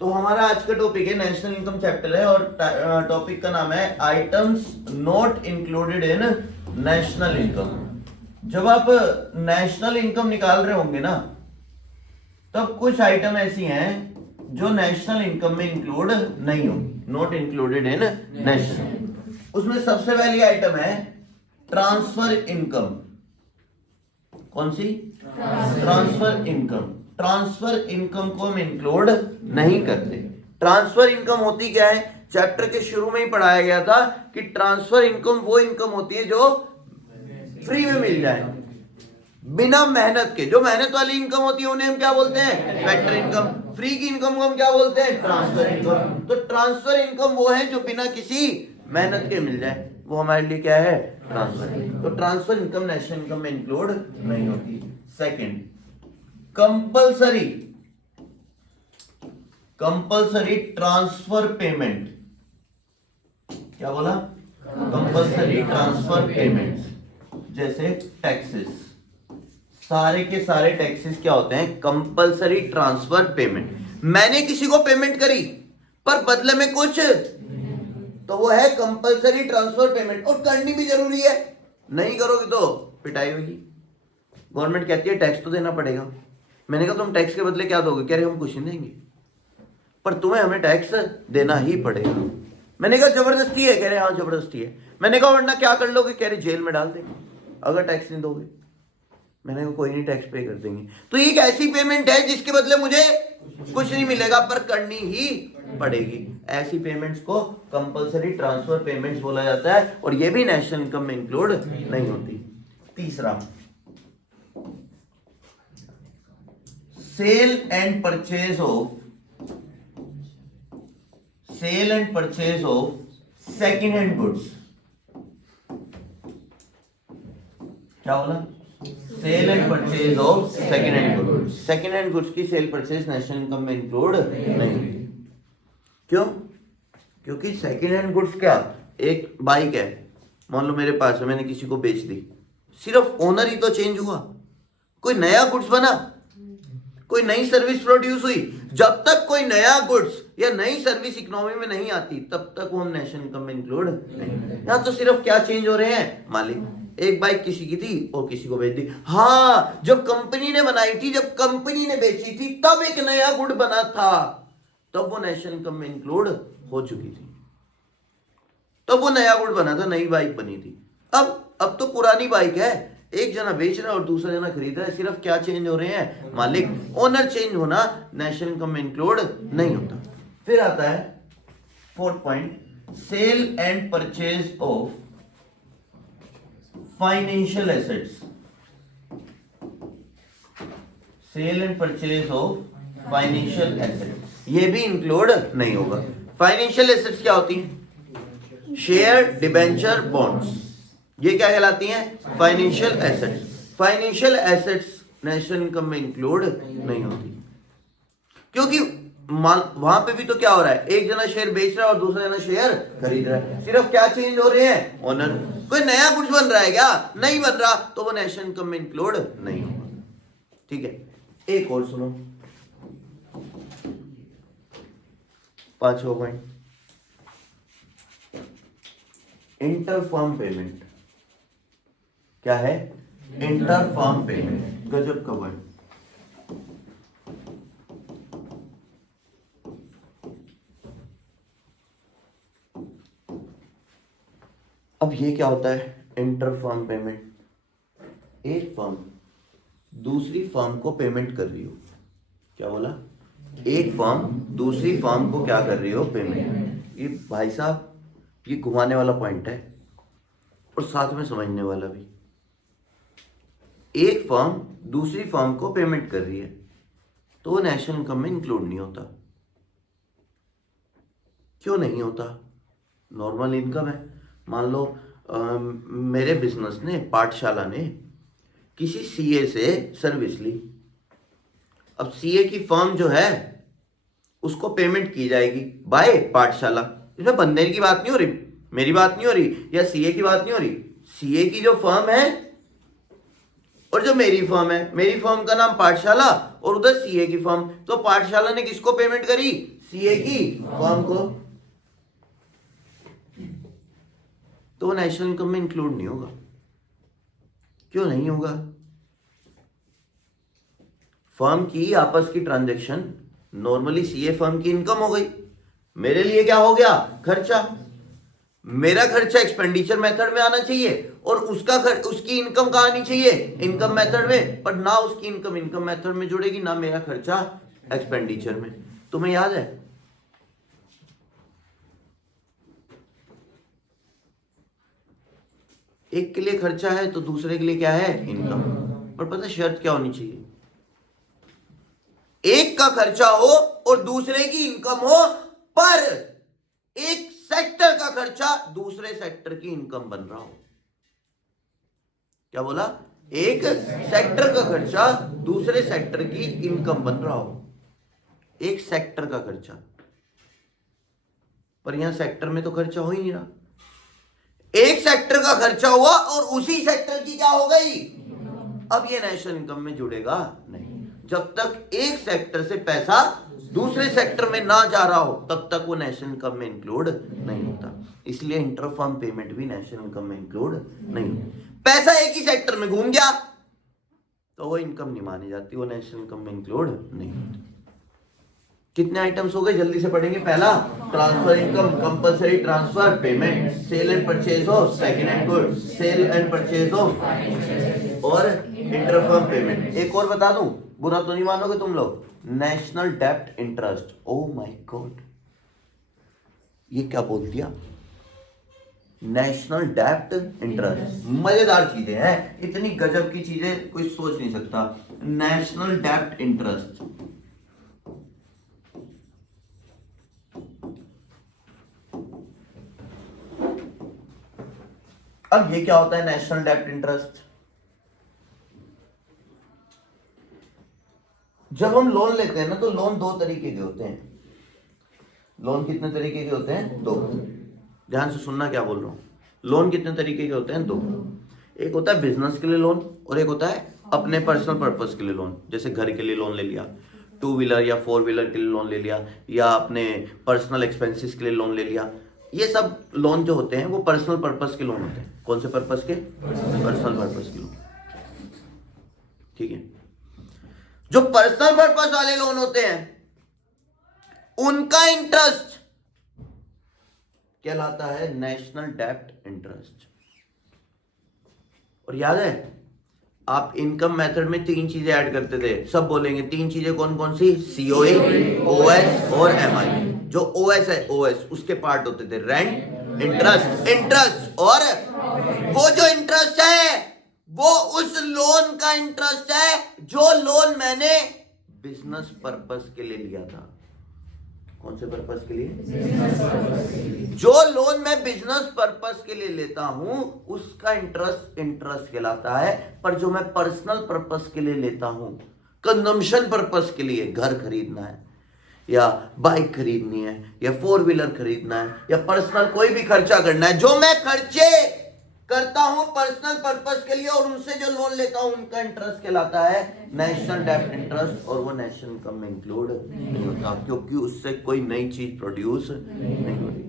तो हमारा आज का टॉपिक है नेशनल इनकम चैप्टर है और टॉपिक का नाम है items not included in national income. जब आप नेशनल इनकम निकाल रहे होंगे ना, तब कुछ आइटम ऐसी हैं जो नेशनल इनकम में इंक्लूड नहीं होंगी, नॉट इंक्लूडेड इन नेशनल। उसमें सबसे पहली आइटम है ट्रांसफर इनकम। कौन सी? Transfer income. ट्रांसफर इनकम को हम इंक्लूड नहीं करते। ट्रांसफर इनकम होती क्या है? चैप्टर के शुरू में ही पढ़ाया गया था कि ट्रांसफर इनकम वो इनकम होती है जो फ्री में मिल जाए, बिना मेहनत के। जो मेहनत वाली इनकम होती है उन्हें हम क्या बोलते हैं? Factor income. फ्री की इनकम को हम क्या बोलते हैं? Transfer income. तो ट्रांसफर इनकम वो है जो बिना किसी मेहनत के मिल जाए, वो हमारे लिए क्या है? ट्रांसफर। तो ट्रांसफर इनकम नेशनल इनकम में इंक्लूड नहीं होती। Second, compulsory transfer payment. क्या बोला? Compulsory transfer payment. जैसे टैक्सेस, सारे के सारे टैक्सेस क्या होते हैं? Compulsory transfer payment. मैंने किसी को पेमेंट करी पर बदले में कुछ, तो वो है कंपल्सरी ट्रांसफर पेमेंट। और करनी भी जरूरी है, नहीं करोगे तो पिटाई होगी। गवर्नमेंट कहती है टैक्स तो देना पड़ेगा। मैंने कहा तुम टैक्स के बदले क्या दोगे? कह रहे हम कुछ नहीं देंगे, पर तुम्हें हमें टैक्स देना ही पड़ेगा। मैंने कहा जबरदस्ती है? कह रहे हाँ जबरदस्ती है। मैंने कहा वरना क्या कर लोगे? कह रहे जेल में डाल देंगे अगर टैक्स नहीं दोगे। मैंने कहा कोई नहीं, टैक्स पे कर देंगे। तो ये एक ऐसी पेमेंट है जिसके बदले मुझे कुछ नहीं मिलेगा पर करनी ही पड़ेगी। ऐसी पेमेंट्स को कंपल्सरी ट्रांसफर पेमेंट्स बोला जाता है और ये भी नेशनल इनकम में इंक्लूड नहीं होती। तीसरा, sale and purchase of second hand goods. क्या बोला? Sale and purchase of second hand goods. Second hand goods की सेल परचेज नेशनल इनकम में इंक्लूड नहीं होती। क्यों? क्योंकि सेकेंड हैंड गुड्स क्या, एक बाइक है मान लो मेरे पास है, मैंने किसी को बेच दी, सिर्फ ओनर ही तो चेंज हुआ, कोई नया गुड्स बना, कोई नई सर्विस प्रोड्यूस हुई। जब तक कोई नया गुड्स या नई सर्विस इकोनॉमी में नहीं आती तब तक वो हम नेशनल इनकम में इंक्लूड नहीं। यहाँ तो सिर्फ क्या चेंज हो रहे हैं? मालिक। एक बाइक किसी की थी और किसी को बेच दी। हाँ, जब कंपनी ने बनाई थी, जब कंपनी ने बेची थी, तब एक नया गुड बना था, तब वो नेशनल इनकम में इंक्लूड हो चुकी थी, तब वो नया गुड बना था, नई बाइक बनी थी। अब तो पुरानी बाइक है, एक जना बेच रहा है और दूसरा जना खरीद रहा है, सिर्फ क्या चेंज हो रहे हैं? मालिक। ओनर चेंज होना नेशनल इनकम में इंक्लूड नहीं होता। फिर आता है fourth point, sale and purchase of financial assets. Sale and purchase of financial assets, ये भी इंक्लूड नहीं होगा। फाइनेंशियल एसेट्स क्या होती हैं? शेयर, डिबेंचर, बॉन्ड्स, ये क्या कहलाती हैं? Financial assets. Financial assets national income में इंक्लूड नहीं होती, क्योंकि वहां पे भी तो क्या हो रहा है? एक जना शेयर बेच रहा है और दूसरा जना शेयर खरीद रहा है, सिर्फ क्या चेंज हो रहे हैं? ओनर। कोई नया कुछ बन रहा है क्या? नहीं बन रहा, तो वो नेशनल इनकम में इंक्लूड नहीं होगा। ठीक है, एक और सुनो, पांचवा पॉइंट, इंटर फर्म पेमेंट। क्या है? Inter firm payment. गजब का वर्ड। अब ये क्या होता है? Inter firm payment. एक फर्म दूसरी फर्म को पेमेंट कर रही हो। क्या बोला? एक फर्म दूसरी फर्म को क्या कर रही हो? पेमेंट। ये भाई साहब, ये घुमाने वाला पॉइंट है और साथ में समझने वाला भी। एक फर्म दूसरी फर्म को पेमेंट कर रही है तो वो नेशनल इनकम में इंक्लूड नहीं होता। क्यों नहीं होता? नॉर्मल इनकम है। मान लो मेरे बिजनेस ने, पाठशाला ने किसी सीए से सर्विस ली। अब सीए की फर्म जो है उसको पेमेंट की जाएगी बाय पाठशाला। इसमें बंदे की बात नहीं हो रही, मेरी बात नहीं हो रही, या सीए की बात नहीं हो रही। सीए की जो फर्म है और जो मेरी फर्म है, मेरी फर्म का नाम पाठशाला और उधर सीए की फर्म, तो पाठशाला ने किसको पेमेंट करी? सीए की फर्म को, तो नेशनल इनकम में इंक्लूड नहीं होगा। क्यों नहीं होगा? फर्म की आपस की ट्रांजैक्शन नॉर्मली सीए फर्म की इनकम हो गई, मेरे लिए क्या हो गया? खर्चा। मेरा खर्चा एक्सपेंडिचर मेथड में आना चाहिए और उसकी इनकम कहां आनी चाहिए? इनकम मेथड में। पर ना उसकी इनकम इनकम मेथड में जुड़ेगी, ना मेरा खर्चा एक्सपेंडिचर में। तुम्हें याद है? एक के लिए खर्चा है तो दूसरे के लिए क्या है? इनकम। पर पता शर्त क्या होनी चाहिए? एक का खर्चा हो और दूसरे की इनकम हो, पर एक सेक्टर का खर्चा दूसरे सेक्टर की इनकम बन रहा हो। क्या बोला? एक सेक्टर का खर्चा दूसरे सेक्टर की इनकम बन रहा हो। एक सेक्टर का खर्चा, पर यहां सेक्टर में तो खर्चा हो ही नहीं रहा। एक सेक्टर का खर्चा हुआ और उसी सेक्टर की क्या हो गई? अब ये नेशनल इनकम में जुड़ेगा नहीं। जब तक एक सेक्टर से पैसा दूसरे सेक्टर में ना जा रहा हो तब तक वो नेशनल इनकम में इंक्लूड नहीं होता। इसलिए इंटर फर्म पेमेंट भी नेशनल इनकम में इंक्लूड नहीं। पैसा एक ही सेक्टर में घूम गया तो वो इनकम नहीं मानी जाती, वो नेशनल इनकम में इंक्लूड नहीं होती। कितने आइटम्स हो गए? जल्दी से पढ़ेंगे। पहला, transfer income, compulsory transfer payment, sale and purchase of second hand goods, sale and purchase of, और इंटरफर्म पेमेंट। एक और बता दूं, बुरा तो नहीं मानोगे तुम लोग, नेशनल डेब्ट इंटरेस्ट। ओ माय गॉड, ये क्या बोल दिया? नेशनल डेब्ट इंटरेस्ट। मजेदार चीजें हैं, इतनी गजब की चीजें कोई सोच नहीं सकता। नेशनल डेब्ट इंटरेस्ट, अब ये क्या होता है नेशनल डेब्ट इंटरेस्ट? जब हम लोन लेते हैं ना, तो लोन दो तरीके के होते हैं। लोन कितने तरीके के होते हैं? दो। ध्यान से सुनना क्या बोल रहा हूं। लोन कितने तरीके के होते हैं? दो। एक होता है बिजनेस के लिए लोन और एक होता है अपने पर्सनल पर्पस के लिए लोन। जैसे घर के लिए लोन ले लिया, 2 व्हीलर या 4 व्हीलर के लिए लोन ले लिया, या अपने पर्सनल एक्सपेंसेस के लिए लोन ले लिया। ये सब लोन जो होते हैं वो पर्सनल पर्पस के लोन होते हैं। कौन से पर्पस के? पर्सनल पर्पस के लोन। ठीक है। जो पर्सनल पर्पस वाले लोन होते हैं उनका इंटरेस्ट कहलाता है नेशनल डेब्ट इंटरेस्ट। और याद है, आप इनकम मेथड में 3 चीजें ऐड करते थे, सब बोलेंगे 3 चीजें कौन कौन सी? सीओए, ओएस और एमआई। जो ओएस है, ओएस उसके पार्ट होते थे रेंट, इंटरेस्ट, और वो जो इंटरेस्ट है वो उस लोन का इंटरेस्ट है जो लोन मैंने बिजनेस पर्पस के लिए लिया था। कौन से पर्पस के लिए? जो लोन मैं बिजनेस पर्पस के लिए लेता हूं उसका इंटरेस्ट कहलाता है। पर जो मैं पर्सनल पर्पस के लिए लेता हूं, कंजम्पशन पर्पस के लिए, घर खरीदना है या बाइक खरीदनी है या 4 व्हीलर खरीदना है या पर्सनल कोई भी खर्चा करना है, जो मैं खर्चे करता हूं पर्सनल पर्पस के लिए और उनसे जो लोन लेता हूं उनका इंटरेस्ट कहलाता है नेशनल डेब्ट इंटरेस्ट। और वो नेशनल इनकम में इंक्लूड नहीं होता, क्योंकि उससे कोई नई चीज प्रोड्यूस नहीं हो रही।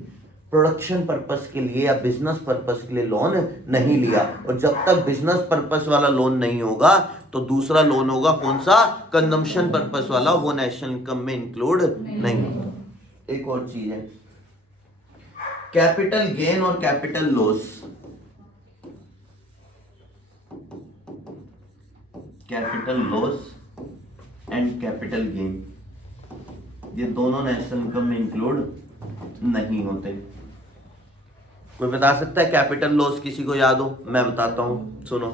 प्रोडक्शन पर्पस के लिए या बिजनेस पर्पस के लिए लोन नहीं लिया, और जब तक बिजनेस पर्पस वाला लोन नहीं होगा तो दूसरा लोन होगा कौन सा? कंजम्पशन पर्पस वाला, वो नेशनल इनकम में इंक्लूड नहीं होता। एक और चीज है, कैपिटल गेन और capital loss. Capital loss and capital gain, ये दोनों नेशनल इनकम में इंक्लूड नहीं होते। कोई बता सकता है कैपिटल लॉस? किसी को याद हो? मैं बताता हूं, सुनो।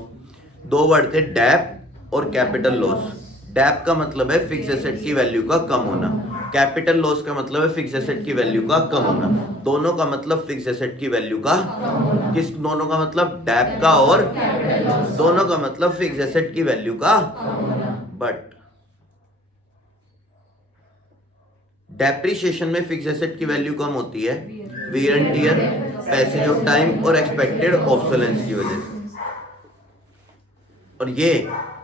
2 वर्ड थे, डेप और कैपिटल लॉस। डेप का मतलब है फिक्स एसेट की वैल्यू का कम होना, कैपिटल लॉस का मतलब है फिक्स एसेट की वैल्यू का कम होना। दोनों का मतलब फिक्स एसेट की वैल्यू का, किस दोनों का मतलब? डेप का और दोनों का मतलब फिक्स एसेट की वैल्यू का। बट डेप्रिसिएशन में फिक्स एसेट की वैल्यू कम होती है, wear and tear, passage of time और एक्सपेक्टेड ऑब्सोलेंस की वजह से। और ये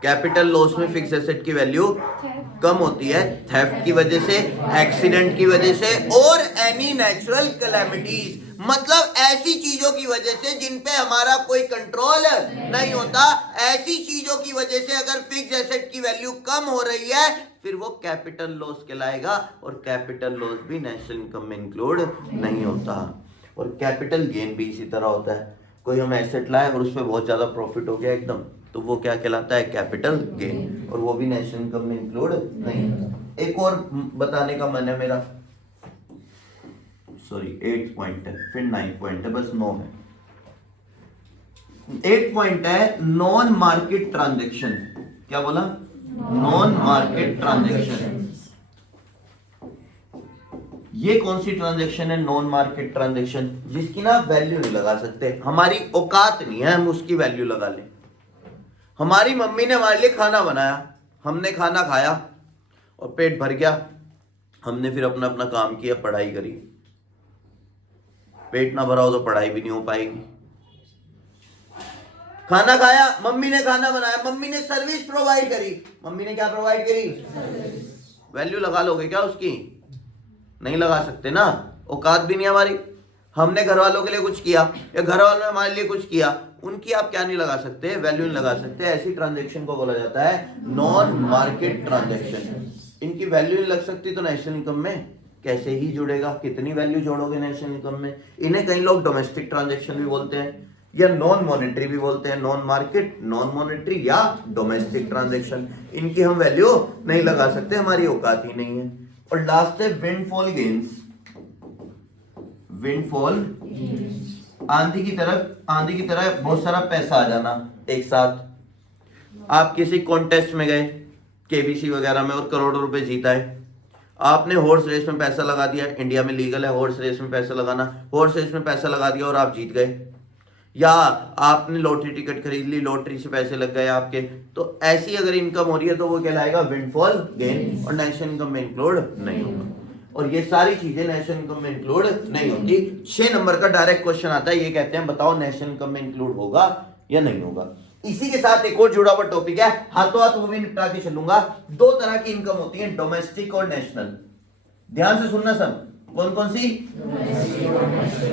कैपिटल लॉस में फिक्स एसेट की वैल्यू कम होती है थेफ्ट की वजह से, एक्सीडेंट की वजह से और एनी नेचुरल कैलेमिटीज, मतलब ऐसी चीजों की वजह से जिन पे हमारा कोई कंट्रोल नहीं होता। ऐसी चीजों की वजह से अगर फिक्स एसेट की वैल्यू कम हो रही है फिर वो कैपिटल लॉस कहलाएगा, और कैपिटल लॉस भी नेशनल इनकम में इंक्लूड नहीं होता। और कैपिटल गेन भी इसी तरह होता है, कोई हम एसेट लाए और उस पर बहुत ज्यादा प्रॉफिट हो गया एकदम, तो वो क्या कहलाता है, कैपिटल गेन, और वो भी नेशनल इनकम में इंक्लूड नहीं। एक और बताने का मन है मेरा, सॉरी 8 पॉइंट है, फिर 9 पॉइंट है, बस 9 है। 8 पॉइंट है नॉन मार्केट ट्रांजेक्शन। क्या बोला? Non market transaction. ये कौन सी ट्रांजेक्शन है नॉन मार्केट ट्रांजेक्शन? जिसकी ना वैल्यू नहीं लगा सकते, हमारी औकात नहीं है हम उसकी वैल्यू लगा लें। हमारी मम्मी ने हमारे लिए खाना बनाया, हमने खाना खाया और पेट भर गया, हमने फिर अपना अपना काम किया, पढ़ाई करी। पेट ना भरा हो तो पढ़ाई भी नहीं हो पाएगी। खाना खाया, मम्मी ने खाना बनाया, मम्मी ने सर्विस प्रोवाइड करी। मम्मी ने क्या प्रोवाइड करी? वैल्यू लगा लोगे क्या उसकी? नहीं लगा सकते ना, औकात भी नहीं हमारी। हमने घर वालों के लिए कुछ किया या घर वालों ने हमारे लिए कुछ किया, उनकी आप क्या नहीं लगा सकते, वैल्यू नहीं लगा सकते। ऐसी ट्रांजेक्शन को बोला जाता है नॉन मार्केट ट्रांजेक्शन। इनकी वैल्यू नहीं लग सकती तो नेशनल इनकम में कैसे ही जुड़ेगा? कितनी वैल्यू जोड़ोगे नेशनल इनकम में? इन्हें कई लोग डोमेस्टिक ट्रांजेक्शन भी बोलते हैं या नॉन मॉनेटरी भी बोलते हैं। नॉन मार्केट, नॉन मॉनेटरी या डोमेस्टिक ट्रांजेक्शन, इनकी हम वैल्यू नहीं लगा सकते, हमारी औकात ही नहीं है। और लास्ट है विंडफॉल गेन्स। विंडफॉल, आंधी की तरह बहुत सारा पैसा आ जाना एक साथ। आप किसी कॉन्टेस्ट में गए केबीसी वगैरह में और करोड़ों रुपए जीता है, आपने हॉर्स रेस में पैसा लगा दिया, इंडिया में लीगल है हॉर्स रेस में पैसा लगाना, हॉर्स रेस में पैसा लगा दिया और आप जीत गए, या आपने लॉटरी टिकट खरीद ली, लॉटरी से पैसे लग गए आपके, तो ऐसी अगर इनकम हो रही है तो वो कहलाएगा विंडफॉल गेन और नेशनल इनकम में इंक्लूड नहीं होगा। और ये सारी चीजें नेशनल इनकम में इंक्लूड नहीं होती। 6 नंबर का डायरेक्ट क्वेश्चन आता है, ये कहते हैं बताओ नेशनल इनकम में इंक्लूड होगा या नहीं होगा। इसी के साथ एक और जुड़ा हुआ टॉपिक है, हाथों हाथ वो भी निपटा के चलूंगा। 2 तरह की इनकम होती है, डोमेस्टिक और नेशनल। ध्यान से सुनना सब, कौन कौन सी?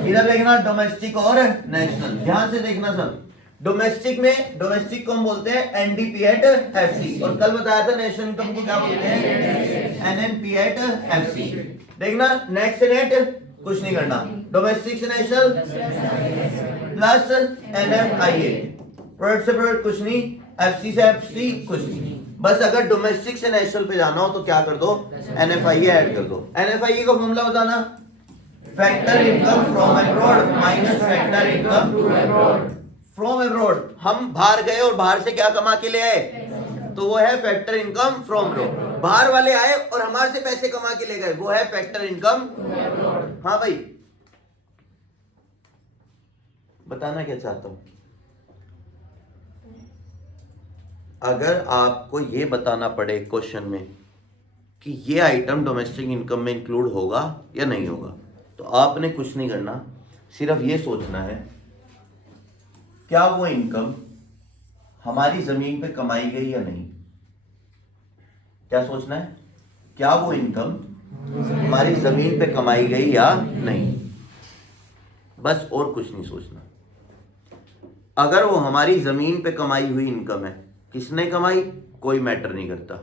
इधर देखना, डोमेस्टिक और नेशनल, ध्यान से देखना सब। डोमेस्टिक को हम बोलते हैं एनडीपी एट एफसी, और कल बताया था नेशनल इनकम को क्या बोलते हैं, एनएनपी एट एफसी। देखना, नेक्स्ट से नेट कुछ नहीं करना, डोमेस्टिक से नेशनल प्लस एनएफआईए, प्रोडक्ट से प्रोडक्ट कुछ नहीं, एफसी से एफसी कुछ नहीं। बस अगर डोमेस्टिक से नेशनल पे जाना हो तो क्या कर दो, एनएफआईए ऐड कर दो। एनएफआईए का फॉर्मूला बताना, factor income from abroad minus factor income from abroad. हम बाहर गए और बाहर से क्या कमा के ले आए, तो वो है फैक्टर इनकम फ्रॉम अब्रॉड। बाहर वाले आए और हमारे से पैसे कमा के ले गए, वो है फैक्टर इनकम। हाँ भाई, बताना क्या चाहता हूं, अगर आपको ये बताना पड़े क्वेश्चन में कि ये आइटम डोमेस्टिक इनकम में इंक्लूड होगा या नहीं होगा, तो आपने कुछ नहीं करना, सिर्फ ये सोचना है क्या वो इनकम हमारी जमीन पे कमाई गई या नहीं। क्या सोचना है, क्या वो इनकम हमारी जमीन पे कमाई गई या नहीं, बस और कुछ नहीं सोचना। अगर वो हमारी जमीन पे कमाई हुई इनकम है, किसने कमाई कोई मैटर नहीं करता,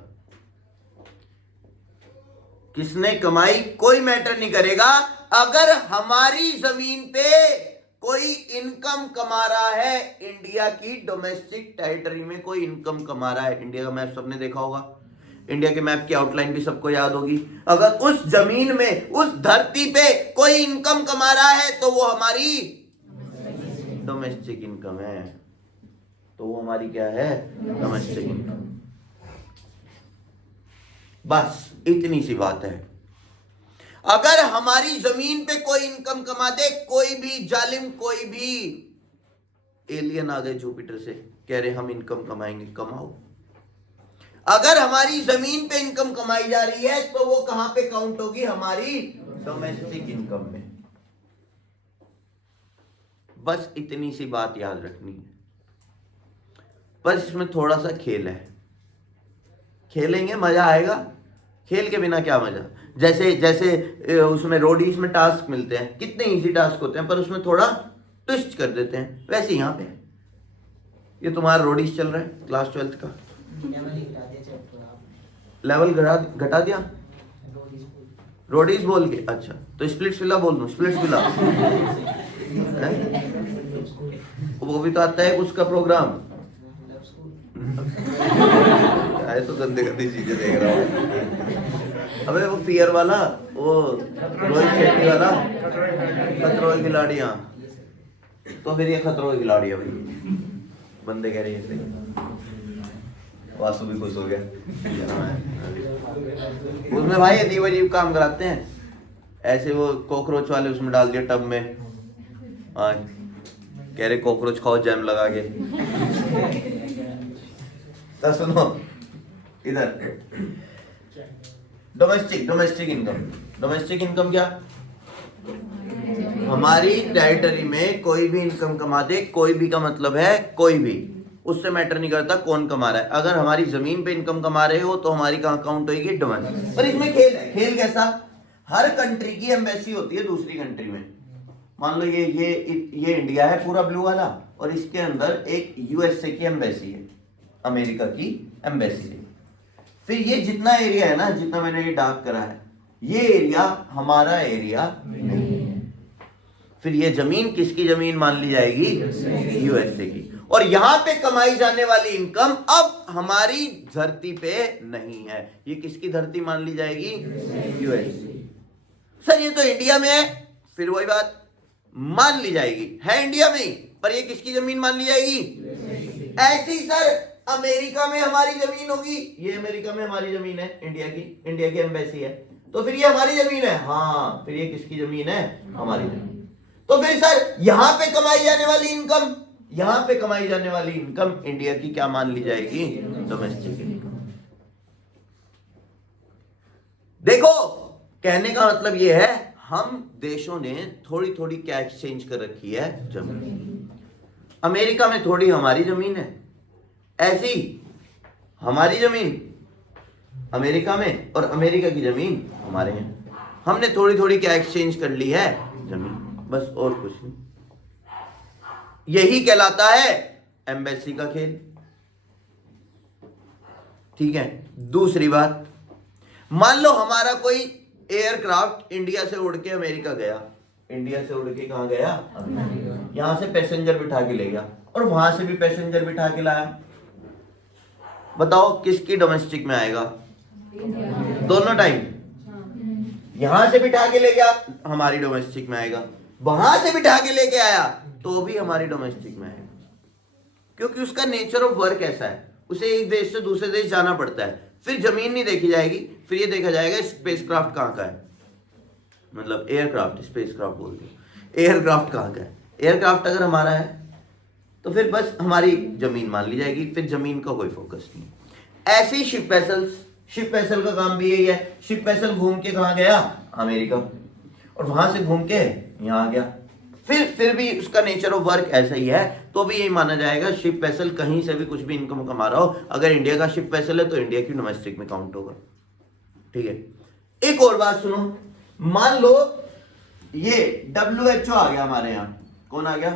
किसने कमाई कोई मैटर नहीं करेगा। अगर हमारी जमीन पे कोई इनकम कमा रहा है, इंडिया की डोमेस्टिक टेरिटरी में कोई इनकम कमा रहा है, इंडिया का मैप सबने देखा होगा, इंडिया के मैप की आउटलाइन भी सबको याद होगी। अगर उस जमीन में, उस धरती पे कोई इनकम कमा रहा है तो वो हमारी डोमेस्टिक इनकम है, तो वो हमारी क्या है, डोमेस्टिक इनकम। बस इतनी सी बात है। अगर हमारी जमीन पे कोई इनकम कमा दे, कोई भी जालिम, कोई भी एलियन आ गए जुपिटर से, कह रहे हम इनकम कमाएंगे, कमाओ। अगर हमारी जमीन पे इनकम कमाई जा रही है तो वो कहां पे काउंट होगी, हमारी डोमेस्टिक इनकम में। बस इतनी सी बात याद रखनी है। बस इसमें थोड़ा सा खेल है, खेलेंगे मजा आएगा, खेल के बिना क्या मजा। जैसे जैसे उसमें रोडीज में टास्क मिलते हैं, कितने इजी टास्क होते हैं, पर उसमें थोड़ा ट्विस्ट कर देते हैं, वैसे यहाँ पे ये तुम्हारा रोडीज चल रहा है क्लास 12th का, लेवल घटा दिया रोडीज बोल के। अच्छा तो स्प्लिट्स विला बोल दूं, स्प्लिट्स विला वो भी तो आता है उसका प्रोग्राम। आए तो गंदे गंदी चीजें देख रहा हूँ। अबे वो फियर वाला, वो रोहित शेट्टी वाला, खतरों की खिलाड़ियाँ, तो फिर ये खतरों की खिलाड़ी है भाई, बंदे कह रहे हैं। वासु भी खुश हो गया। उसमें भाई अजीब अजीब काम कराते हैं, ऐसे वो कॉकरोच वाले उसमें डाल दिया टब में, हाँ कह रहे कॉकरोच खाओ जैम लगा के। तो सुनो इधर, डोमेस्टिक इनकम क्या, हमारी टेरिटरी में कोई भी इनकम कमा दे, कोई भी का मतलब है कोई भी, उससे मैटर नहीं करता कौन कमा रहा है। अगर हमारी जमीन पे इनकम कमा रहे हो तो हमारी कहाँ काउंट होगी, डोमेस्टिक। पर इसमें खेल है, खेल कैसा, हर कंट्री की एम्बेसी होती है दूसरी कंट्री में। मान लो ये इंडिया है पूरा ब्लू वाला, और इसके अंदर एक यूएसए की एम्बेसी है, अमेरिका की एम्बेसी है। फिर ये जितना एरिया है ना, जितना मैंने ये डार्क करा है, ये एरिया हमारा एरिया नहीं है। फिर ये जमीन किसकी जमीन मान ली जाएगी, यूएसए की। और यहां पे कमाई जाने वाली इनकम अब हमारी धरती पे नहीं है, ये किसकी धरती मान ली जाएगी, यूएसए। सर ये तो इंडिया में है, फिर वही बात मान ली जाएगी, है इंडिया में ही, पर ये किसकी जमीन मान ली जाएगी, ऐसे ही सर अमेरिका में हमारी जमीन होगी, ये अमेरिका में हमारी जमीन है, इंडिया की एम्बेसी है, तो फिर ये हमारी जमीन है, हाँ फिर ये किसकी जमीन है, हमारी जमीन। तो फिर सर यहां पे कमाई जाने वाली इनकम, यहां पे कमाई जाने वाली इनकम इंडिया की क्या मान ली जाएगी, डोमेस्टिक इनकम। देखो कहने का मतलब ये है, हम देशों ने थोड़ी थोड़ी क्या एक्सचेंज कर रखी है, जमीन। अमेरिका में थोड़ी हमारी जमीन है, ऐसी हमारी जमीन अमेरिका में, और अमेरिका की जमीन हमारे हैं। हमने थोड़ी थोड़ी क्या एक्सचेंज कर ली है, जमीन, बस और कुछ नहीं। यही कहलाता है एम्बेसी का खेल। ठीक है, दूसरी बात, मान लो हमारा कोई एयरक्राफ्ट इंडिया से उड़ के अमेरिका गया, इंडिया से उड़ के कहां गया, यहां से पैसेंजर बिठा के ले गया, और वहां से भी पैसेंजर बिठा के लाया। बताओ किसकी डोमेस्टिक में आएगा, दोनों टाइम। यहां से बिठा के ले गया, हमारी डोमेस्टिक में आएगा, वहां से बिठा के लेके आया तो भी हमारी डोमेस्टिक में आएगा, क्योंकि उसका नेचर ऑफ वर्क ऐसा है, उसे एक देश से दूसरे देश जाना पड़ता है। फिर जमीन नहीं देखी जाएगी, फिर ये देखा जाएगा स्पेसक्राफ्ट कहाँ का है, मतलब एयरक्राफ्ट, स्पेसक्राफ्ट बोलते हैं, एयरक्राफ्ट कहाँ का है। एयरक्राफ्ट अगर हमारा है तो फिर बस हमारी जमीन मान ली जाएगी, फिर जमीन का कोई फोकस नहीं। ऐसे ही शिप वेसल का काम भी यही है। शिप वेसल घूम के कहाँ गया, अमेरिका, और वहां से घूम के यहाँ आ गया। फिर भी उसका नेचर ऑफ वर्क ऐसा ही है, तो भी यही माना जाएगा शिप वेसल कहीं से भी कुछ भी इनकम कमा रहा हो, अगर इंडिया का शिप वेसल है तो इंडिया की डोमेस्टिक में काउंट होगा। ठीक है, एक और बात सुनो, मान लो ये WHO आ गया हमारे यहाँ, कौन आ गया,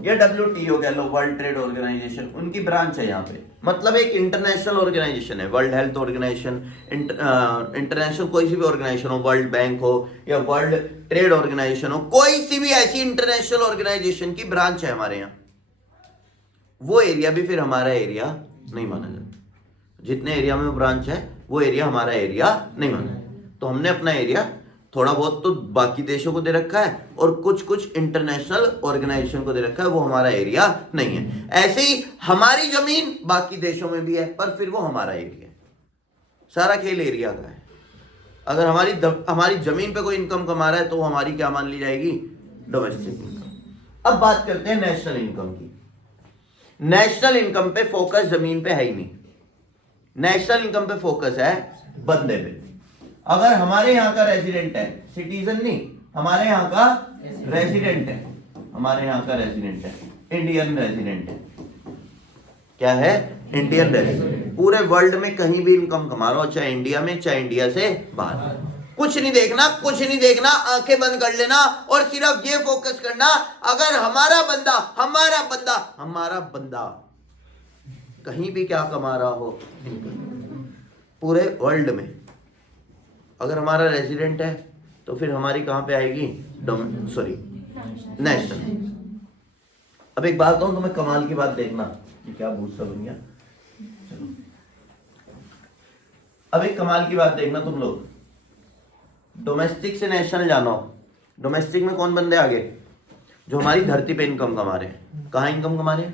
ये WTO कह लो, वर्ल्ड ट्रेड ऑर्गेनाइजेशन, उनकी ब्रांच है यहाँ पे, मतलब एक इंटरनेशनल ऑर्गेनाइजेशन है, वर्ल्ड हेल्थ ऑर्गेनाइजेशन, इंटरनेशनल कोई सी भी ऑर्गेनाइजेशन हो, वर्ल्ड बैंक हो या वर्ल्ड ट्रेड ऑर्गेनाइजेशन हो, कोई सी भी ऐसी इंटरनेशनल ऑर्गेनाइजेशन की ब्रांच है हमारे यहाँ, वो एरिया भी फिर हमारा एरिया नहीं माना जाता। जितने एरिया में ब्रांच है वो एरिया हमारा एरिया नहीं माना जाता। तो हमने अपना एरिया थोड़ा बहुत तो बाकी देशों को दे रखा है, और कुछ कुछ इंटरनेशनल ऑर्गेनाइजेशन को दे रखा है, वो हमारा एरिया नहीं है। ऐसे ही हमारी जमीन बाकी देशों में भी है, पर फिर वो हमारा एरिया है। सारा खेल एरिया का है। अगर हमारी जमीन पे कोई इनकम कमा रहा है तो वो हमारी क्या मान ली जाएगी, डोमेस्टिक इनकम। अब बात करते हैं नेशनल इनकम की। नेशनल इनकम पे फोकस जमीन पे है ही नहीं, नेशनल इनकम पे फोकस है बंदे पे। अगर हमारे यहाँ का रेजिडेंट है, सिटीजन नहीं, हमारे यहाँ का रेजिडेंट है, हमारे यहाँ का रेजिडेंट है, इंडियन रेजिडेंट है, क्या है? Indian resident. पूरे वर्ल्ड में कहीं भी इनकम कमा रहा हो, चाहे इंडिया में चाहे इंडिया से बाहर, कुछ नहीं देखना, कुछ नहीं देखना, आंखें बंद कर लेना और सिर्फ ये फोकस करना, अगर हमारा बंदा हमारा बंदा हमारा बंदा कहीं भी क्या कमा रहा हो पूरे वर्ल्ड में, अगर हमारा रेजिडेंट है तो फिर हमारी कहां पे आएगी? नेशनल। अब एक बात कहूं तुम्हें, कमाल की बात देखना, ये क्या भूत सा बन गया। चलो अब एक कमाल की बात देखना तुम लोग, डोमेस्टिक से नेशनल जानो। डोमेस्टिक में कौन बंदे आगे? जो हमारी धरती पे इनकम कमा रहे हैं। कहाँ इनकम कमा रहे हैं?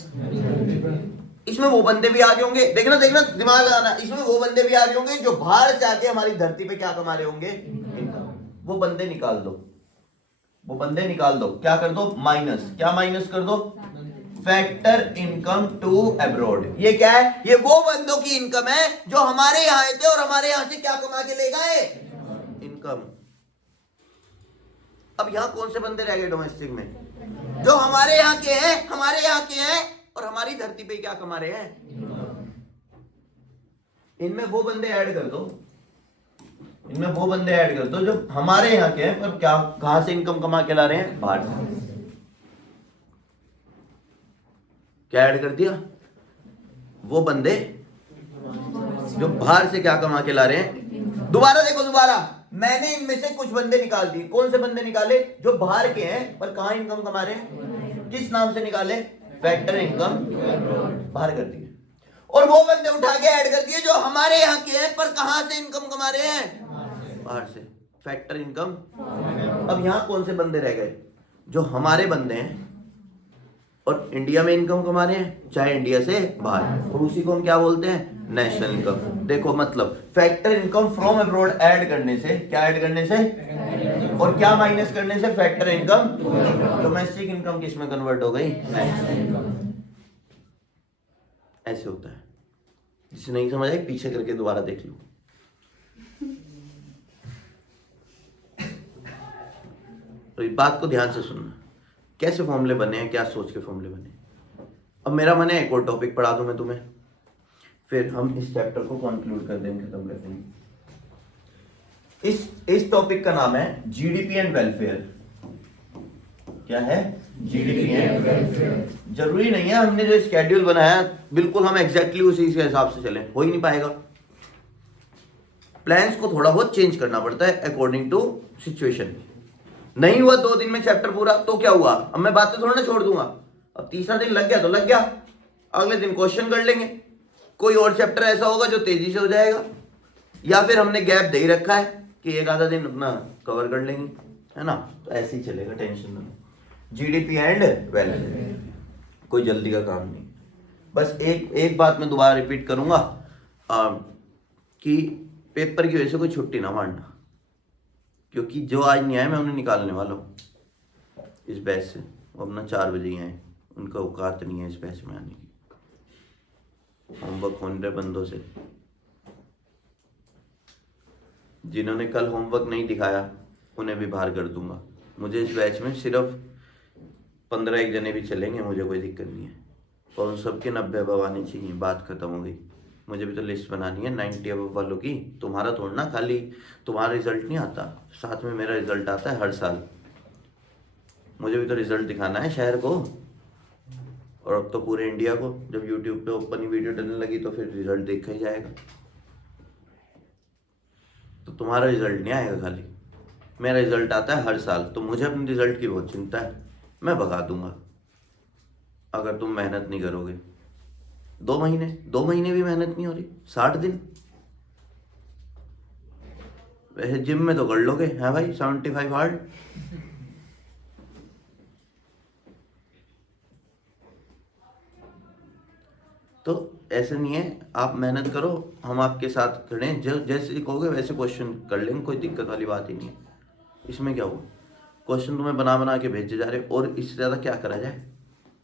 इसमें वो बंदे भी आगे होंगे, देखना देखना, दिमाग लगाना, इसमें वो बंदे भी आगे होंगे जो बाहर से आके हमारी धरती पे क्या कमा रहे होंगे? इनकम। वो बंदे निकाल दो, वो बंदे निकाल दो, क्या कर दो? माइनस। क्या माइनस कर दो? Factor income to abroad. ये क्या है? ये वो बंदों की इनकम है जो हमारे यहाँ आए थे और हमारे यहाँ से क्या कमा के ले गए? इनकम। अब यहाँ कौन से बंदे रह गए डोमेस्टिक में? जो हमारे यहाँ के हैं, हमारे यहाँ के हैं और हमारी धरती पे क्या कमा रहे हैं? इनमें वो बंदे ऐड कर दो, इनमें वो बंदे ऐड कर दो जो हमारे यहाँ के हैं पर क्या, कहां से इनकम कमा के ला रहे हैं? बाहर से। क्या ऐड कर दिया? वो बंदे जो बाहर से क्या कमा के ला रहे हैं। दोबारा देखो, दोबारा मैंने इनमें से कुछ बंदे निकाल दिए। कौन से बंदे निकाले? जो बाहर के हैं पर कहां इनकम कमा रहे हैं? किस नाम से निकाले? फैक्टर इनकम बाहर कर दिए। और वो बंदे उठा के ऐड कर दिए जो हमारे यहाँ के हैं पर कहां से इनकम कमा रहे हैं? बाहर से। Factor income. अब यहाँ कौन से बंदे रह गए? जो हमारे बंदे हैं और इंडिया में इनकम कमा रहे हैं, चाहे इंडिया से बाहर, और उसी को हम क्या बोलते हैं? National income. देखो मतलब factor income from abroad add करने से, क्या ऐड करने से? और क्या माइनस करने से? Factor income. डोमेस्टिक इनकम किस में कन्वर्ट हो गई? National income. ऐसे होता है। जिसे नहीं समझ आई पीछे करके दोबारा देख लो। तो इस बात को ध्यान से सुनना, कैसे फॉर्मूले बने हैं, क्या सोच के फॉर्मूले बने हैं। अब मेरा मन है एक और टॉपिक पढ़ा दूं मैं तुम्हें, फिर हम इस चैप्टर को कंक्लूड कर देंगे, खत्म कर देंगे। इस टॉपिक का नाम है जीडीपी एंड वेलफेयर। क्या है? GDP and welfare. जरूरी नहीं है हमने जो स्केड्यूल बनाया बिल्कुल हम एग्जैक्टली उसी के हिसाब से चले, हो ही नहीं पाएगा। प्लान्स को थोड़ा बहुत चेंज करना पड़ता है अकॉर्डिंग टू सिचुएशन। नहीं हुआ 2 दिन में चैप्टर पूरा तो क्या हुआ? अब मैं बातें थोड़ा ना छोड़ दूंगा। अब तीसरा दिन लग गया तो लग गया, अगले दिन क्वेश्चन कर लेंगे। कोई और चैप्टर ऐसा होगा जो तेजी से हो जाएगा, या फिर हमने गैप दे ही रखा है कि एक आधा दिन अपना कवर कर लेंगे, है ना? तो ऐसे ही चलेगा, टेंशन ना। जीडीपी एंड वेलफेयर, कोई जल्दी का काम नहीं। बस एक बात मैं दोबारा रिपीट करूंगा कि पेपर की वजह से कोई छुट्टी ना मारना, क्योंकि जो आज नहीं आए मैं उन्हें निकालने वाला हूँ इस बैच से। वो अपना 4 बजे ही आए, उनका औकात नहीं है इस बैच में आने की। होमवर्क होने रहे बंदों से, जिन्होंने कल होमवर्क नहीं दिखाया उन्हें भी बाहर कर दूंगा। मुझे इस बैच में सिर्फ 15 जने भी चलेंगे, मुझे कोई दिक्कत नहीं है। और उन सबके 90 अबव आनी चाहिए, बात खत्म हो गई। मुझे भी तो लिस्ट बनानी है 90 अबव वालों की। तुम्हारा थोड़ा खाली तुम्हारा रिजल्ट नहीं आता, साथ में मेरा रिजल्ट आता है हर साल। मुझे भी तो रिजल्ट दिखाना है शहर को, और अब तो पूरे इंडिया को। जब यूट्यूब पे ओपन ही वीडियो डलने लगी तो फिर रिजल्ट देखा ही जाएगा। तो तुम्हारा रिजल्ट नहीं आएगा खाली, मेरा रिजल्ट आता है हर साल। तो मुझे अपने रिजल्ट की बहुत चिंता है, मैं भगा दूंगा अगर तुम मेहनत नहीं करोगे। 2 महीने भी मेहनत नहीं हो रही, 60 दिन। वैसे जिम में तो कर लोगे, है भाई? 75 हार्ड। तो ऐसे नहीं है, आप मेहनत करो, हम आपके साथ खड़े हैं। जैसे कहोगे वैसे क्वेश्चन कर लेंगे, कोई दिक्कत वाली बात ही नहीं है। इसमें क्या हुआ? क्वेश्चन तुम्हें बना बना के भेजे जा रहे, और इससे ज़्यादा क्या करा जाए?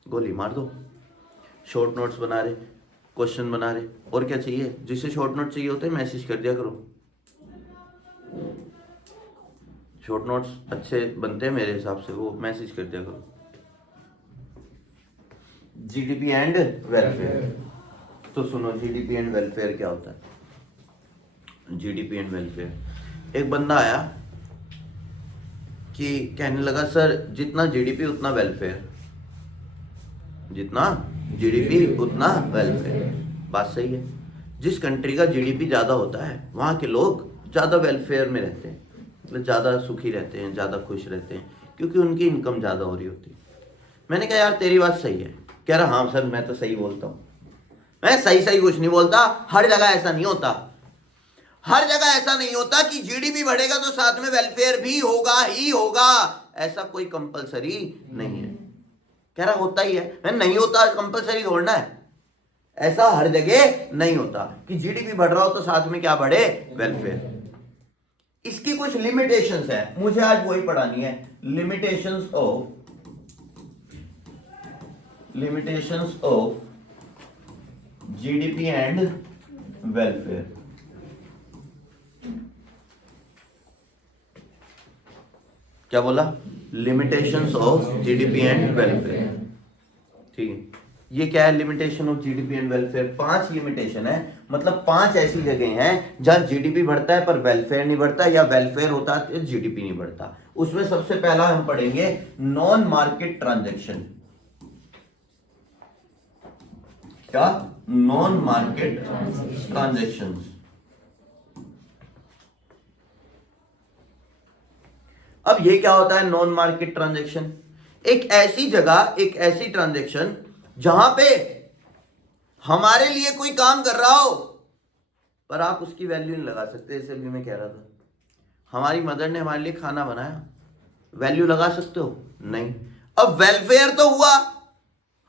गोली मार दो। शॉर्ट नोट्स बना रहे, क्वेश्चन बना रहे, और क्या चाहिए? जिसे शॉर्ट नोट चाहिए होते हैं मैसेज कर दिया करो। शॉर्ट नोट्स अच्छे बनते हैं मेरे हिसाब से, वो मैसेज कर दिया करो। जीडीपी एंड वेलफेयर, तो सुनो, जीडीपी एंड वेलफेयर क्या होता है। जीडीपी एंड वेलफेयर, एक बंदा आया कि कहने लगा सर जितना जीडीपी उतना वेलफेयर, जितना जीडीपी उतना वेलफेयर। बात सही है। जिस कंट्री का जीडीपी ज़्यादा होता है वहाँ के लोग ज़्यादा वेलफेयर में रहते हैं, मतलब ज़्यादा सुखी रहते हैं, ज़्यादा खुश रहते हैं, क्योंकि उनकी इनकम ज़्यादा हो रही होती है। मैंने कहा यार तेरी बात सही है। कह रहा हाँ सर मैं तो सही बोलता हूँ। मैं सही कुछ नहीं बोलता, हर जगह ऐसा नहीं होता। हर जगह ऐसा नहीं होता कि जीडीपी बढ़ेगा तो साथ में वेलफेयर भी होगा ही होगा, ऐसा कोई कंपलसरी नहीं है। कह रहा होता ही है। मैं नहीं होता, कंपलसरी छोड़ना है, ऐसा हर जगह नहीं होता कि जीडीपी बढ़ रहा हो तो साथ में क्या बढ़े, वेलफेयर। इसकी कुछ लिमिटेशंस है, मुझे आज वही पढ़ानी है। Limitations of GDP and welfare. क्या बोला? Limitations of GDP and welfare. ठीक है, ये क्या है limitation of GDP and welfare? 5 limitation है, मतलब 5 ऐसी जगह हैं जहां जीडीपी बढ़ता है पर वेलफेयर नहीं बढ़ता, या वेलफेयर होता है तो जीडीपी नहीं बढ़ता। उसमें सबसे पहला हम पढ़ेंगे नॉन मार्केट ट्रांजैक्शन। क्या? Non market transactions. अब ये क्या होता है नॉन मार्केट ट्रांजैक्शन? एक ऐसी जगह, एक ऐसी ट्रांजैक्शन जहां पे हमारे लिए कोई काम कर रहा हो पर आप उसकी वैल्यू नहीं लगा सकते। जैसे भी मैं कह रहा था, हमारी मदर ने हमारे लिए खाना बनाया, वैल्यू लगा सकते हो? नहीं। अब वेलफेयर तो हुआ,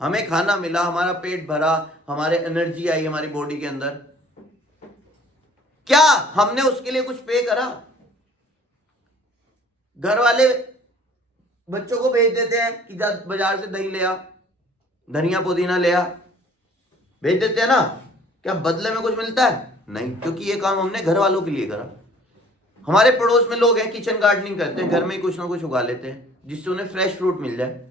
हमें खाना मिला, हमारा पेट भरा, हमारे एनर्जी आई हमारी बॉडी के अंदर, क्या हमने उसके लिए कुछ पे करा? घर वाले बच्चों को भेज देते हैं कि जा बाजार से दही ले आ, धनिया पुदीना ले आ, भेज देते हैं ना, क्या बदले में कुछ मिलता है? नहीं, क्योंकि ये काम हमने घर वालों के लिए करा। हमारे पड़ोस में लोग हैं किचन गार्डनिंग करते हैं, घर में ही कुछ ना कुछ उगा लेते हैं जिससे उन्हें फ्रेश फ्रूट मिल जाए,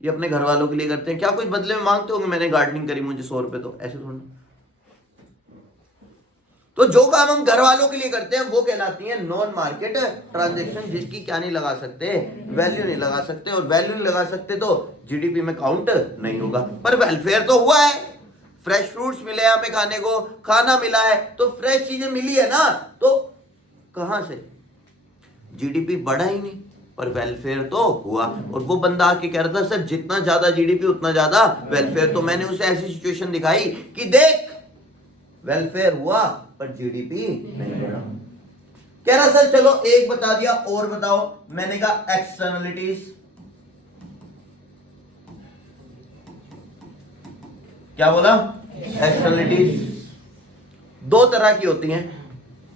ये अपने घर वालों के लिए करते हैं। क्या कुछ बदले में मांगते होंगे, मैंने गार्डनिंग करी मुझे 100 रुपए दो, ऐसे थोड़ा। तो जो काम हम घर वालों के लिए करते हैं वो कहलाती है नॉन मार्केट ट्रांजैक्शन, जिसकी क्या नहीं लगा सकते, वैल्यू नहीं लगा सकते। और वैल्यू नहीं लगा सकते तो जीडीपी में काउंट नहीं होगा। पर वेलफेयर तो हुआ है, फ्रेश फ्रूट्स मिले यहाँ पे खाने को, खाना मिला है, तो फ्रेश चीजें मिली है ना, तो कहां से? जीडीपी बढ़ा ही नहीं पर वेलफेयर तो हुआ। और वो बंदा आके कह रहा था सर जितना ज्यादा जीडीपी उतना ज्यादा वेलफेयर। तो मैंने उसे ऐसी सिचुएशन दिखाई कि देख वेलफेयर हुआ पर जीडीपी नहीं बढ़ा। कह रहा सर चलो एक बता दिया और बताओ। मैंने कहा एक्सटर्नलिटीज। क्या बोला? एक्सटर्नलिटीज 2 तरह की होती हैं,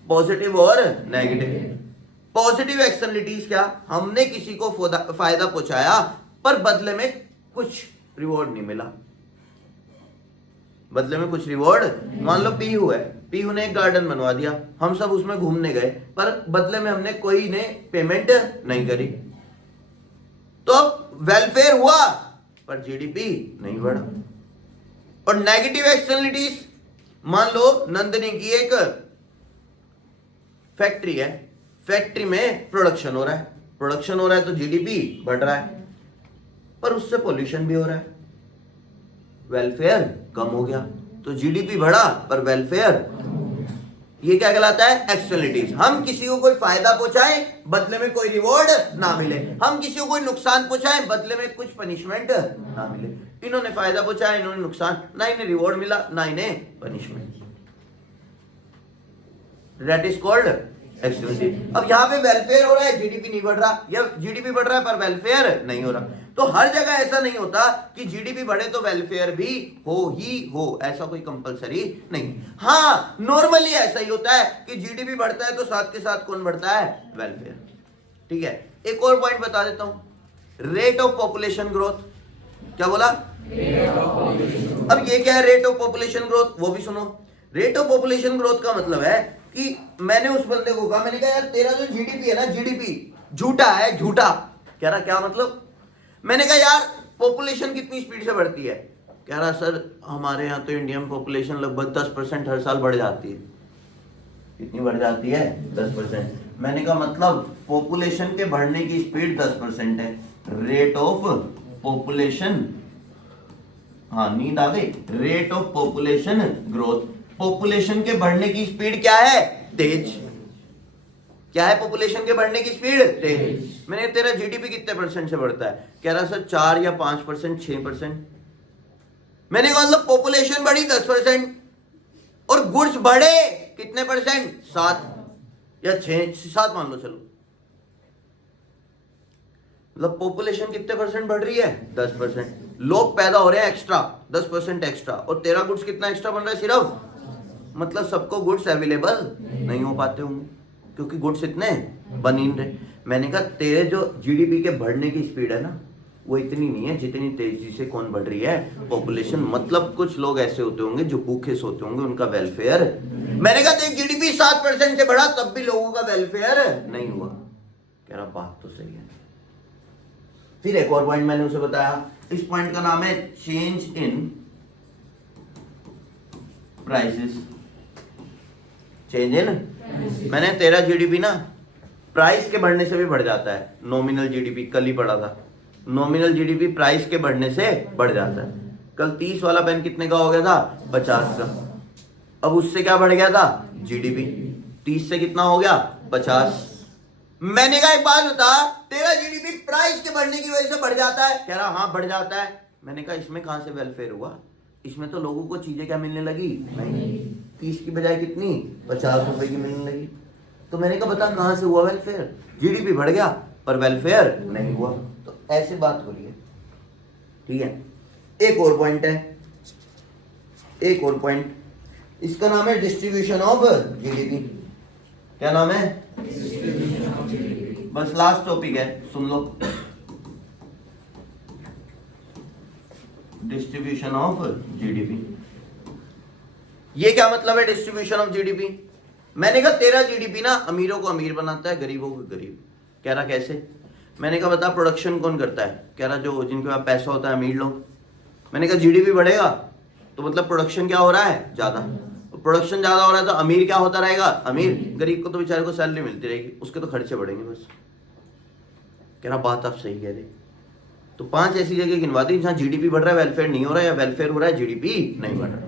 पॉजिटिव और नेगेटिव। पॉजिटिव एक्सटर्नलिटीज क्या? हमने किसी को फायदा पहुंचाया पर बदले में कुछ रिवॉर्ड नहीं मिला। बदले में कुछ रिवॉर्ड, मान लो पीहू है, पीहू ने एक गार्डन बनवा दिया, हम सब उसमें घूमने गए पर बदले में हमने कोई ने पेमेंट नहीं करी, तो वेलफेयर हुआ पर जीडीपी नहीं बढ़ा। और नेगेटिव एक्सटर्नलिटीज, मान लो नंदिनी की एक फैक्ट्री है, फैक्ट्री में प्रोडक्शन हो रहा है, प्रोडक्शन हो रहा है तो जीडीपी बढ़ रहा है पर उससे पोल्यूशन भी हो रहा है, वेलफेयर कम हो गया। तो जीडीपी बढ़ा पर वेलफेयर, ये क्या कहलाता है? एक्सटर्नलिटीज। हम किसी को कोई फायदा पहुंचाएं बदले में कोई रिवॉर्ड ना मिले, हम किसी को कोई नुकसान पहुंचाएं बदले में कुछ पनिशमेंट ना मिले। इन्होंने फायदा पहुंचाया, इन्होंने नुकसान, ना इन्हें रिवॉर्ड मिला ना इन्हें punishment. That is called externality. अब यहाँ पे वेलफेयर हो रहा है, जीडीपी नहीं बढ़ रहा, या जीडीपी बढ़ रहा है पर वेलफेयर नहीं हो रहा। तो हर जगह ऐसा नहीं होता कि जीडीपी बढ़े तो वेलफेयर भी हो ही हो, ऐसा कोई कंपलसरी नहीं। हाँ, नॉर्मली ऐसा ही होता है कि जीडीपी बढ़ता है तो साथ के साथ कौन बढ़ता है? वेलफेयर। ठीक है, एक और पॉइंट बता देता हूं, रेट ऑफ पॉपुलेशन ग्रोथ। क्या बोला? अब ये क्या है रेट ऑफ पॉपुलेशन ग्रोथ, वो भी सुनो। रेट ऑफ पॉपुलेशन ग्रोथ का मतलब है कि मैंने उस बंदे को कहा, मैंने कहा यार तेरा जो जीडीपी है ना, जीडीपी झूठा है, झूठा। कह रहा क्या मतलब? मैंने कहा यार पॉपुलेशन कितनी स्पीड से बढ़ती है, कह रहा सर हमारे यहाँ तो इंडियन पॉपुलेशन लगभग 10% हर साल बढ़ जाती है। कितनी बढ़ जाती है? 10%। मैंने कहा मतलब पॉपुलेशन के बढ़ने की स्पीड 10% है, रेट ऑफ पॉपुलेशन, हाँ नींद आ गई, rate of population growth, population के बढ़ने की स्पीड क्या है? तेज। क्या है पॉपुलेशन के बढ़ने की स्पीड? तेज। मैंने तेरा जीडीपी कितने परसेंट से बढ़ता है? कह रहा सर 4 या 5%, 6%। मैंने कहा मतलब पॉपुलेशन बढ़ी 10% और गुड्स बढ़े कितने परसेंट? 7 या 7 मान लो चलो। मतलब पॉपुलेशन कितने परसेंट बढ़ रही है? 10%। लोग पैदा हो रहे हैं एक्स्ट्रा, 10% एक्स्ट्रा, और तेरा गुड्स कितना एक्स्ट्रा बन रहा है सिर्फ? मतलब सबको गुड्स अवेलेबल नहीं हो पाते होंगे क्योंकि गुड्स इतने बन ही नहीं रहे। मैंने कहा तेरे जो जीडीपी के बढ़ने की स्पीड है ना वो इतनी नहीं है जितनी तेजी से कौन बढ़ रही है? पॉपुलेशन। मतलब कुछ लोग ऐसे होते होंगे जो भूखे सोते होंगे, उनका वेलफेयर। मैंने कहा तेरी जीडीपी 7% से बढ़ा तब भी लोगों का वेलफेयर नहीं हुआ। कह रहा बात तो सही है। फिर एक और पॉइंट मैंने उसे बताया, इस पॉइंट का नाम है change in prices. Change in, मैंने तेरा जीडीपी ना प्राइस के बढ़ने से भी बढ़ जाता है। नॉमिनल जीडीपी कल ही पढ़ा था, नॉमिनल जीडीपी प्राइस के बढ़ने से बढ़ जाता है। कल 30 वाला पेन कितने का हो गया था? 50 का। अब उससे क्या बढ़ गया था? जीडीपी। 30 से कितना हो गया? 50। मैंने कहा एक बात बता, तेरा जीडीपी प्राइस के बढ़ने की वजह से बढ़ जाता है? कह रहा हाँ बढ़ जाता है। मैंने कहा इसमें कहां से वेलफेयर हुआ? इसमें तो लोगों को चीजें क्या मिलने लगी? नहीं। 30 की बजाय कितनी? 50 रुपए की मिलने लगी। तो मैंने कहा बता कहां से हुआ वेलफेयर? जीडीपी बढ़ गया पर वेलफेयर नहीं हुआ। तो ऐसे बात हो रही है, ठीक है। एक और पॉइंट है, एक और पॉइंट, इसका नाम है डिस्ट्रीब्यूशन ऑफ जीडीपी। क्या नाम है? बस लास्ट टॉपिक है, सुन लो। Distribution of GDP. ये क्या मतलब है डिस्ट्रीब्यूशन ऑफ जीडीपी? मैंने कहा तेरा जीडीपी ना अमीरों को अमीर बनाता है, गरीबों को गरीब। कह रहा कैसे? मैंने कहा बता प्रोडक्शन कौन करता है? कह रहा जो जिनके पास पैसा होता है, अमीर लोग। मैंने कहा जीडीपी बढ़ेगा तो मतलब प्रोडक्शन क्या हो रहा है? ज्यादा। प्रोडक्शन ज्यादा हो रहा है तो अमीर क्या होता रहेगा? अमीर। गरीब को तो बेचारे को सैलरी मिलती रहेगी, उसके तो खर्चे बढ़ेंगे बस। कह रहा बात आप सही कह रहे। तो 5 ऐसी जगह गिनवा दी जहां जीडीपी बढ़ रहा है वेलफेयर नहीं हो रहा है, या वेलफेयर हो रहा है जीडीपी नहीं बढ़ रहा।